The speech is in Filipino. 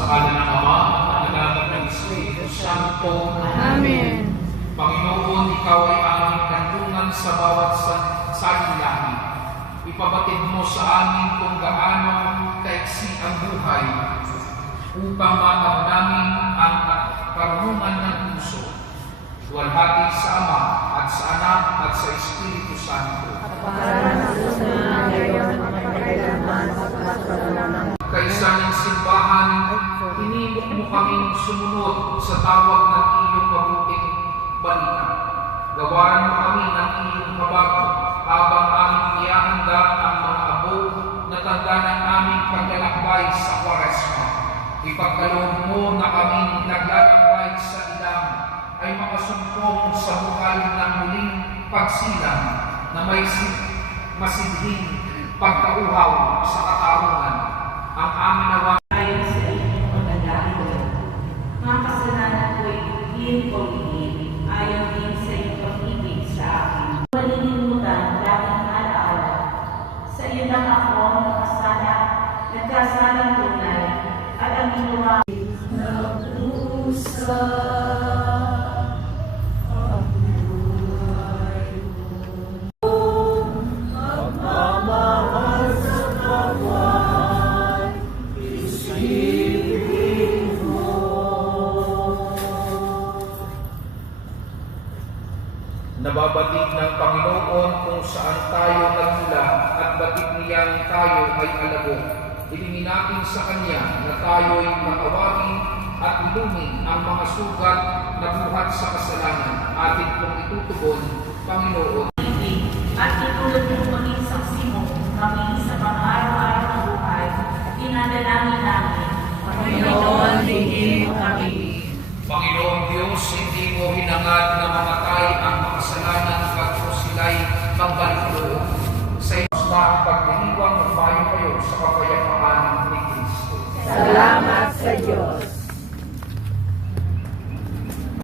Sa ngalan ng Ama, at ng Anak ng Espiritu Santo. Amen. Panginoon, Ikaw ay aming kanlungan sa bawat sanlibutan. Ipabatid mo sa amin kung gaano kaiksi ang buhay upang matap namin ang karunungan ng puso. Luwalhati sa Ama at sa Anak at sa Espiritu Santo. Kaisa ng simbahan, hinimok mo kaming sumunod sa tawag ng iyong mabuting balita. Gawaran mo kami ng iyong mabago habang aming iyahanda ang mga abog na tanda ng aming paglalakbay sa Kwaresma. Ipagkaloob mo na kaming naglalakbay sa ilang ay makasumpong sa buhay ng muling pagsilang na may masidhing pagkauhaw sa katarungan. Ang aming nawa ayon sa inyong pagdadalo. Mga kasalanan ko'y hindi ko ibig, ayon din sa iyong pag-ibig sa akin. Malilimutan laging alaala. Sa iyo lang ako nagkasalang tunay, at ang ginawa nag-usa. Nababatid ng Panginoon kung saan tayo nagmula at batid niyang tayo ay alabok. Hilingin natin sa Kanya na tayo'y matawagin at ilumin ang mga sugat na buhat sa kasalanan. Atin kong itutugon, Panginoon. At itulad mo maging saksi mo kami sa pang-araw-araw na buhay. Dinadalangin namin, Panginoon, bigyan mo kami. Panginoong Diyos, hindi mo hinangad na mga